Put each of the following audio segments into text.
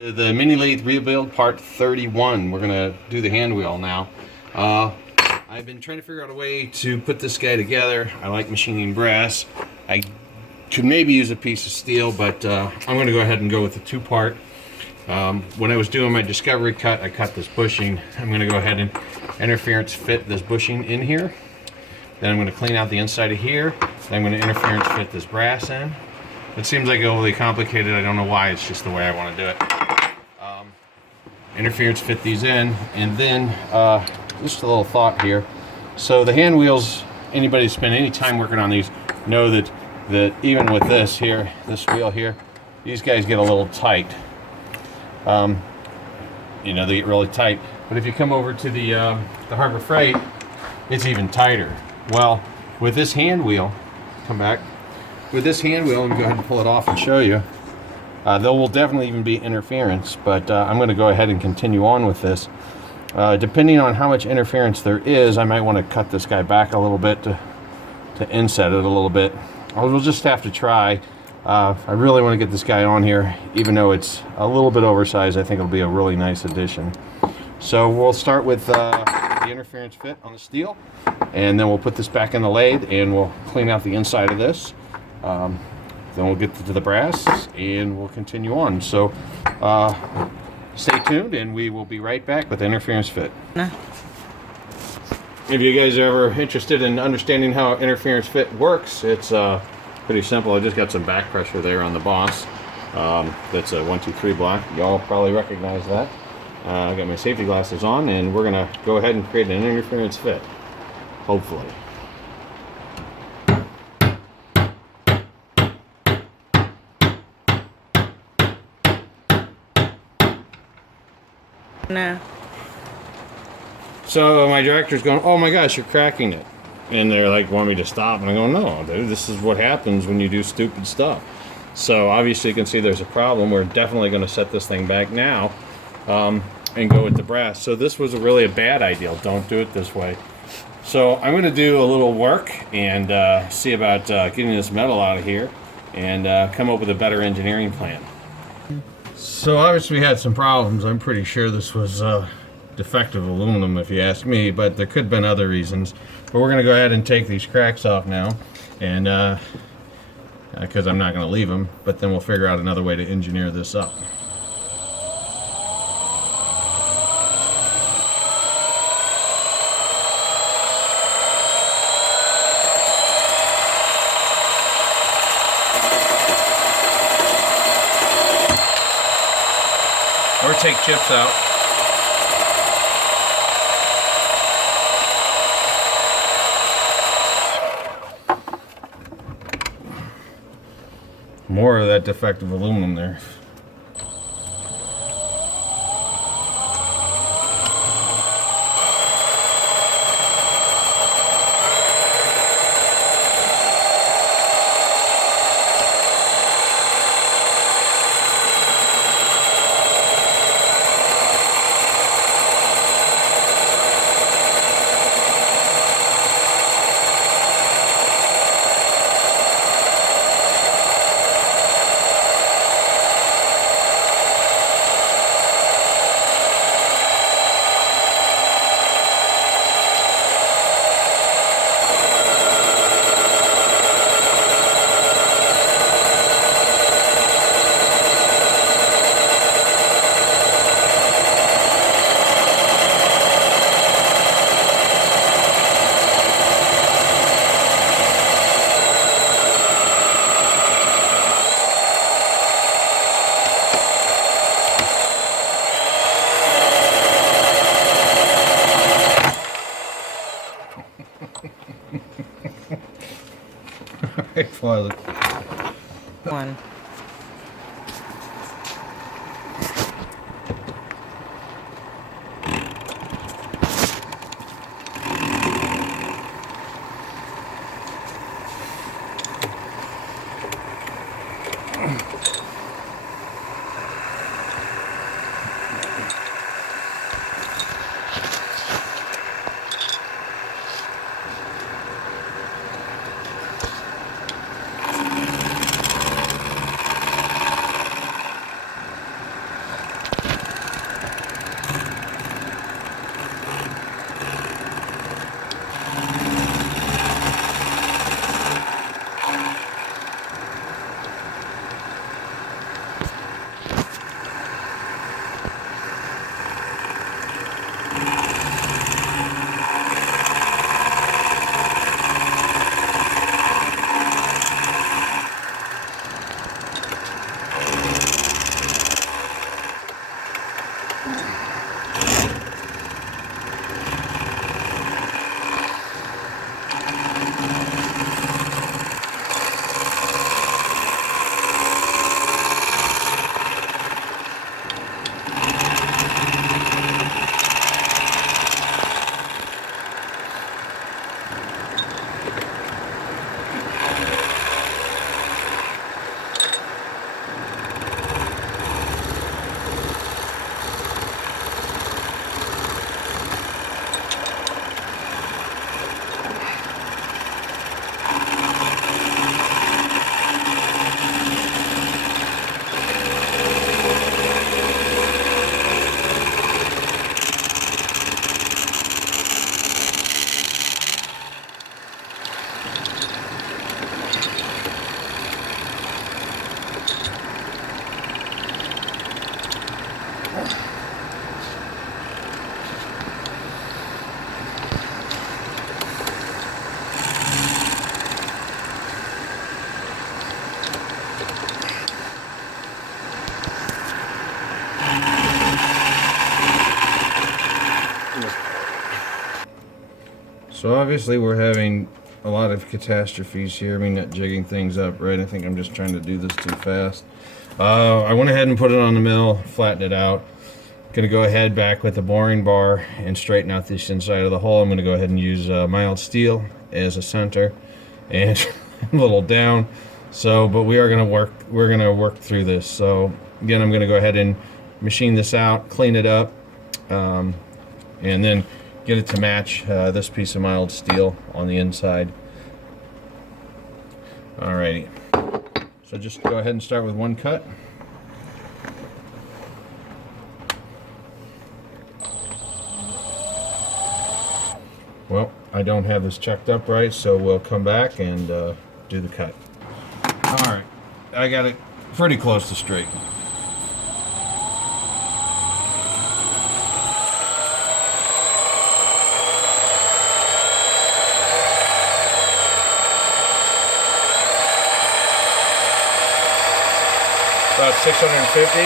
The mini lathe rebuild part 31. We're gonna do the hand wheel now. I've been trying to figure out a way to put this guy together. I like machining brass. I could maybe use a piece of steel, but I'm gonna go ahead and go with the two-part. When I was doing my discovery cut, I cut this bushing. I'm gonna go ahead and interference fit this bushing in here. Then I'm gonna clean out the inside of here. Then I'm gonna interference fit this brass in. It seems like overly complicated. I don't know why. It's just the way I want to do it. Interference fit these in, and then just a little thought here. So the hand wheels, anybody who spent any time working on these know that even with this here, this wheel here, these guys get a little tight. You know, they get really tight. But if you come over to the Harbor Freight, it's even tighter. Well, with this hand wheel, come back. With this hand wheel, let me go ahead and pull it off and show you. There will definitely even be interference, but I'm going to go ahead and continue on with this. Depending on how much interference there is, I might want to cut this guy back a little bit to inset it a little bit. We'll just have to try. I really want to get this guy on here, even though it's a little bit oversized. I think it'll be a really nice addition. So we'll start with the interference fit on the steel, and then we'll put this back in the lathe, and we'll clean out the inside of this. Then we'll get to the brass and we'll continue on. So stay tuned and we will be right back with the interference fit. If you guys are ever interested in understanding how interference fit works, it's pretty simple. I just got some back pressure there on the boss. That's a 1, 2, 3 block. Y'all probably recognize that. I got my safety glasses on, and we're gonna go ahead and create an interference fit, hopefully. No. So my director's going, oh my gosh, you're cracking it. And they're like, want me to stop? And I go, no, dude, this is what happens when you do stupid stuff. So obviously you can see there's a problem. We're definitely going to set this thing back now and go with the brass. So this was really a bad idea. Don't do it this way. So I'm going to do a little work and see about getting this metal out of here and come up with a better engineering plan. So obviously we had some problems. I'm pretty sure this was defective aluminum if you ask me, but there could have been other reasons. But we're going to go ahead and take these cracks off now, and because I'm not going to leave them, but then we'll figure out another way to engineer this up. Or take chips out. More of that defective aluminum there. Alright, One. So obviously we're having a lot of catastrophes here. I mean, not jigging things up, right? I think I'm just trying to do this too fast. I went ahead and put it on the mill, flattened it out. Gonna go ahead back with the boring bar and straighten out this inside of the hole. I'm gonna go ahead and use mild steel as a center and a little down. So, but we're gonna work through this. So again, I'm gonna go ahead and machine this out, clean it up, and then get it to match this piece of mild steel on the inside. Alrighty, so just go ahead and start with one cut. Well, I don't have this checked up right, so we'll come back and do the cut. Alright, I got it pretty close to straight. About 650.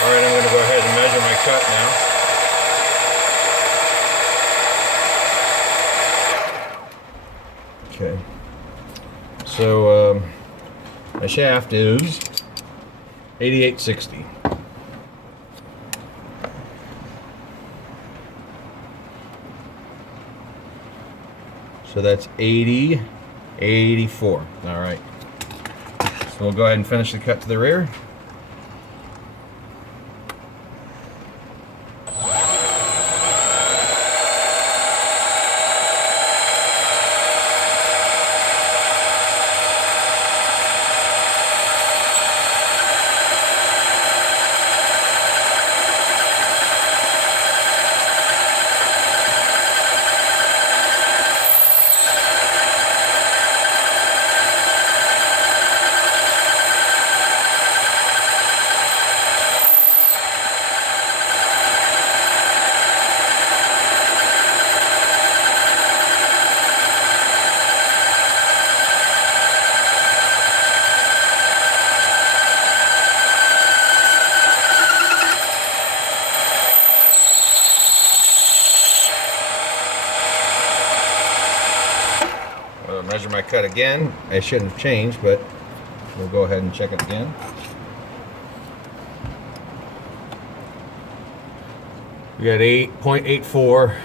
All right, I'm going to go ahead and measure my cut now. Okay. So my shaft is 8860. So that's 80, 84. All right. So we'll go ahead and finish the cut to the rear. Measure my cut again. I shouldn't have changed, but we'll go ahead and check it again. We got 8.84,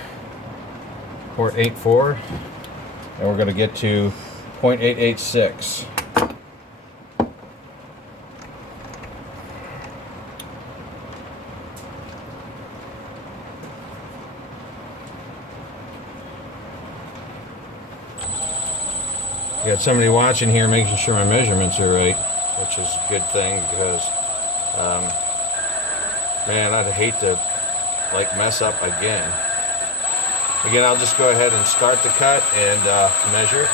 port 84, and we're going to get to 0.886. Got somebody watching here making sure my measurements are right, which is a good thing because, man, I'd hate to like mess up again. Again, I'll just go ahead and start the cut and measure.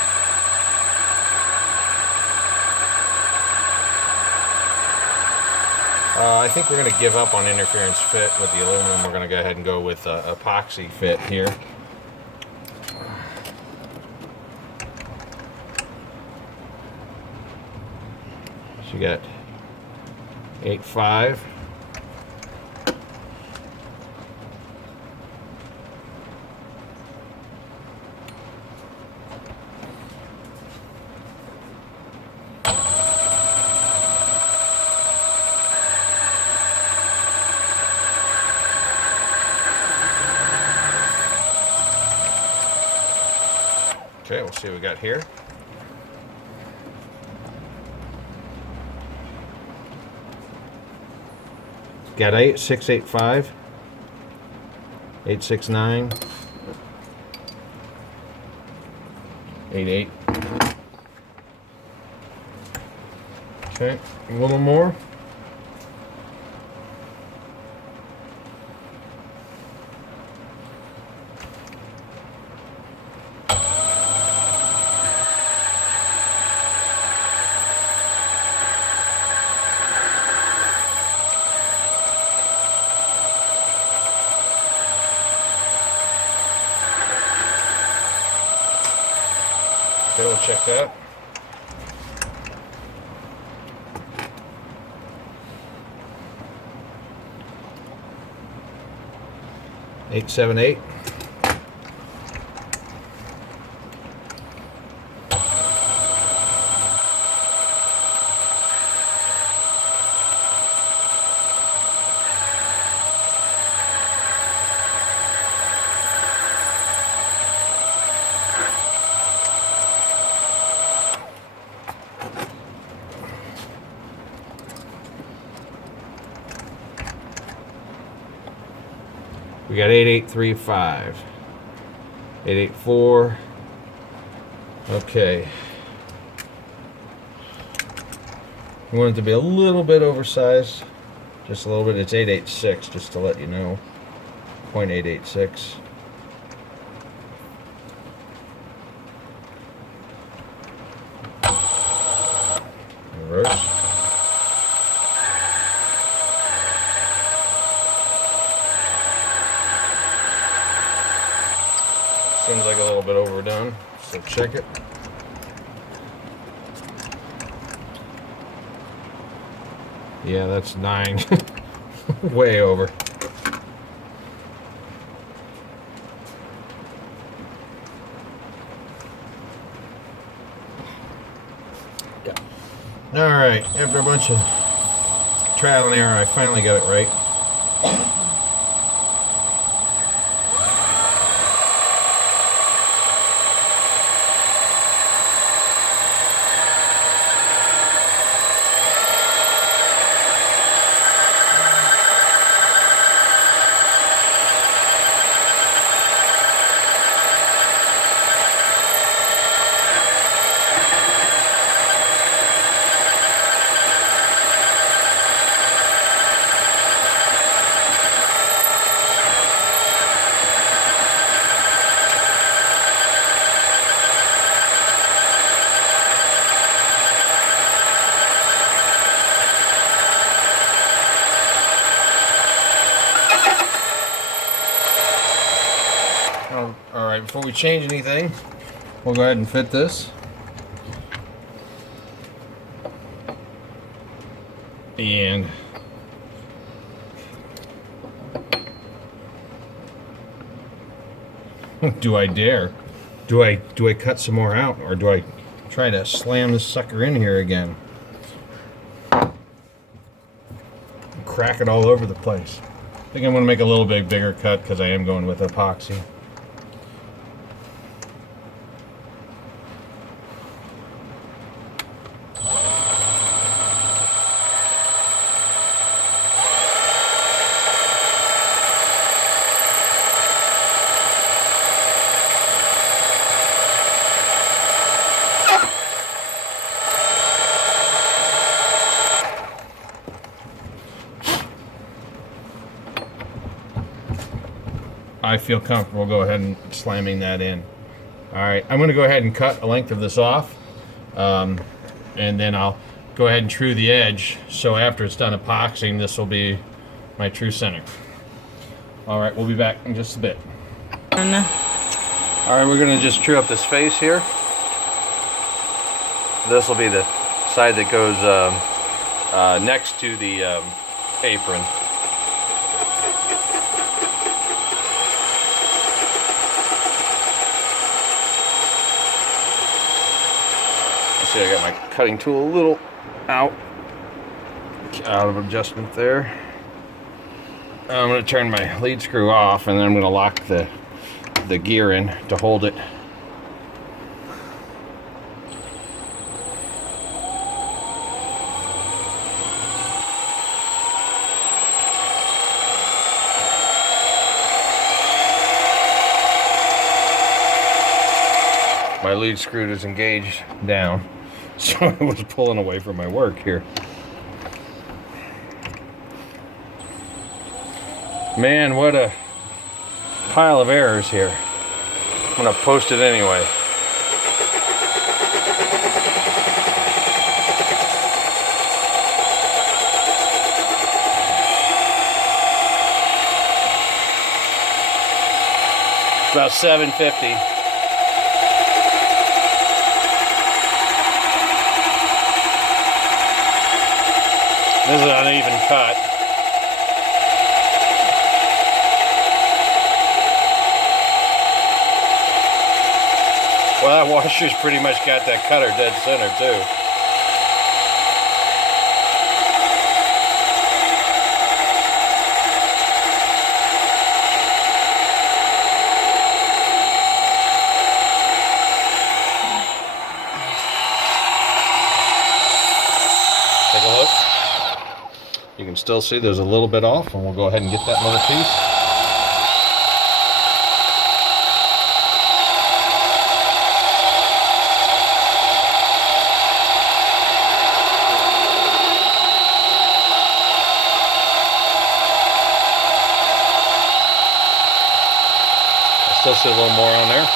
I think we're going to give up on interference fit with the aluminum. We're going to go ahead and go with epoxy fit here. So you got 8.5. Okay, we'll see what we got here. Got 685, 869, 88. Okay, a little more. we'll check that. .878. We got 8835, 884. Okay. We want it to be a little bit oversized, just a little bit. It's 886, just to let you know. 0.886. Reverse. Seems like a little bit overdone, so check it. Yeah, that's 9. Way over. Yeah. Alright, after a bunch of trial and error, I finally got it right. Alright, before we change anything, we'll go ahead and fit this. And do I dare? Do I cut some more out, or do I try to slam this sucker in here again? Crack it all over the place. I think I'm going to make a little bit bigger cut because I am going with epoxy. I feel comfortable go ahead and slamming that in. Alright, I'm going to go ahead and cut a length of this off, and then I'll go ahead and true the edge, so after it's done epoxying, this will be my true center. Alright, we'll be back in just a bit. Alright, we're going to just true up this face here. This will be the side that goes next to the apron. See, I got my cutting tool a little out of adjustment there. I'm going to turn my lead screw off, and then I'm going to lock the gear in to hold it. My lead screw is engaged down, so I was pulling away from my work here. Man, what a pile of errors here. I'm gonna post it anyway. It's about 750. This is an uneven cut. Well, that washer's pretty much got that cutter dead center too. Take a look. You can still see there's a little bit off, and we'll go ahead and get that little piece. I still see a little more on there.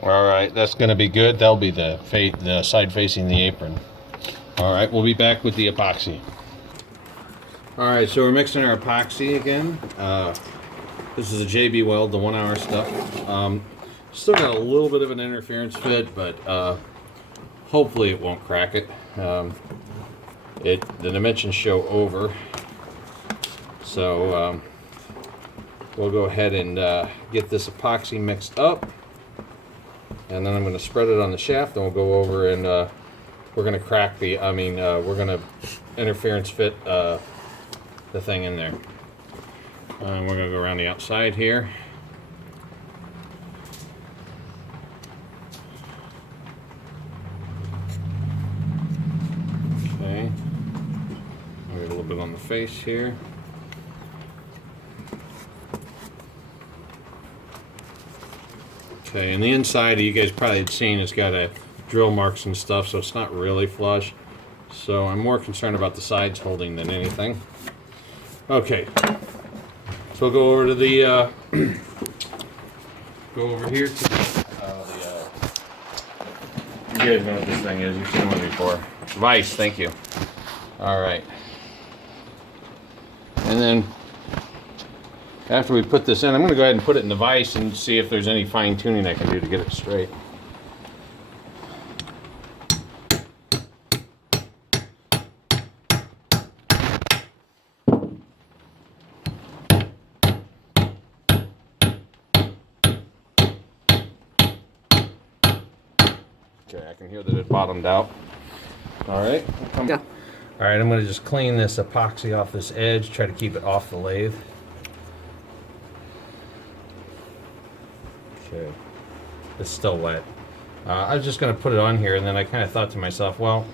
Alright, that's going to be good. That'll be the side facing the apron. Alright, we'll be back with the epoxy. Alright, so we're mixing our epoxy again. This is a JB Weld, the 1 hour stuff. Still got a little bit of an interference fit, but hopefully it won't crack it. The dimensions show over. So we'll go ahead and get this epoxy mixed up. And then I'm going to spread it on the shaft, and we'll go over and we're going to crack the, we're going to interference fit the thing in there. We're going to go around the outside here. Okay. Maybe a little bit on the face here. Okay, and the inside, you guys probably had seen, it's got a drill marks and stuff, so it's not really flush. So I'm more concerned about the sides holding than anything. Okay, so we'll go over to the, go over here to you guys know what this thing is, you've seen one before. Vise, thank you. All right. And then after we put this in, I'm going to go ahead and put it in the vise and see if there's any fine tuning I can do to get it straight. Okay, I can hear that it bottomed out. All right. Yeah. All right, I'm going to just clean this epoxy off this edge, try to keep it off the lathe. Okay, it's still wet. I was just going to put it on here, and then I kind of thought to myself, well,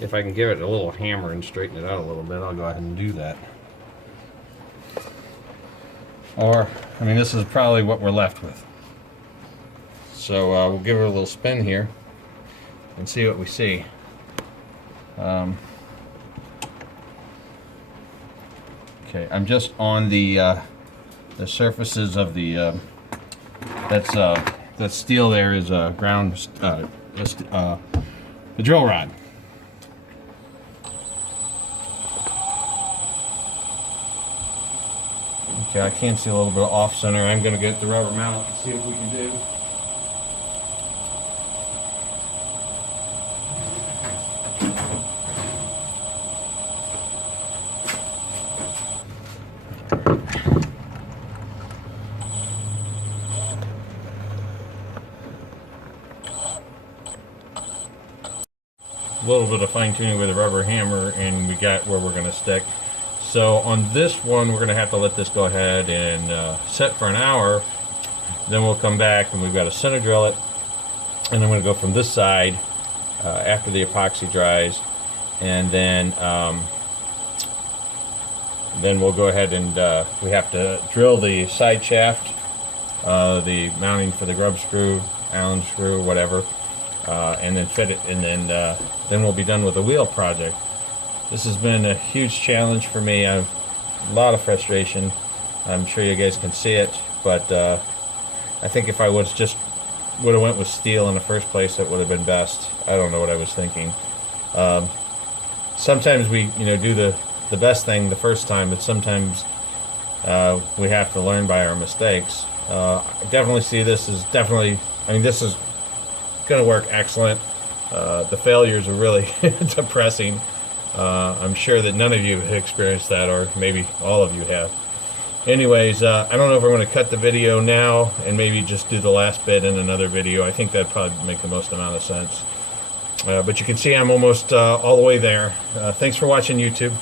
if I can give it a little hammer and straighten it out a little bit, I'll go ahead and do that. Or, I mean, this is probably what we're left with. So we'll give it a little spin here and see what we see. Okay, I'm just on the surfaces of the that steel there is ground the drill rod. Okay, I can see a little bit of off center. I'm going to get the rubber mount and see what we can do. A little bit of fine tuning with a rubber hammer, and we got where we're going to stick. So on this one, we're going to have to let this go ahead and set for an hour. Then we'll come back and we've got to center drill it, and I'm going to go from this side after the epoxy dries, and then we'll go ahead and we have to drill the side shaft, the mounting for the grub screw, Allen screw, whatever. and then fit it, and then we'll be done with the wheel project. This has been a huge challenge for me. I've a lot of frustration. I'm sure you guys can see it, but I think if I would have went with steel in the first place, it would have been best. I don't know what I was thinking. Sometimes we, do the best thing the first time, but sometimes we have to learn by our mistakes. I definitely see this as this is going to work excellent. The failures are really depressing. I'm sure that none of you have experienced that, or maybe all of you have. Anyways, I don't know if I'm going to cut the video now and maybe just do the last bit in another video. I think that'd probably make the most amount of sense. But you can see I'm almost all the way there. Thanks for watching, YouTube.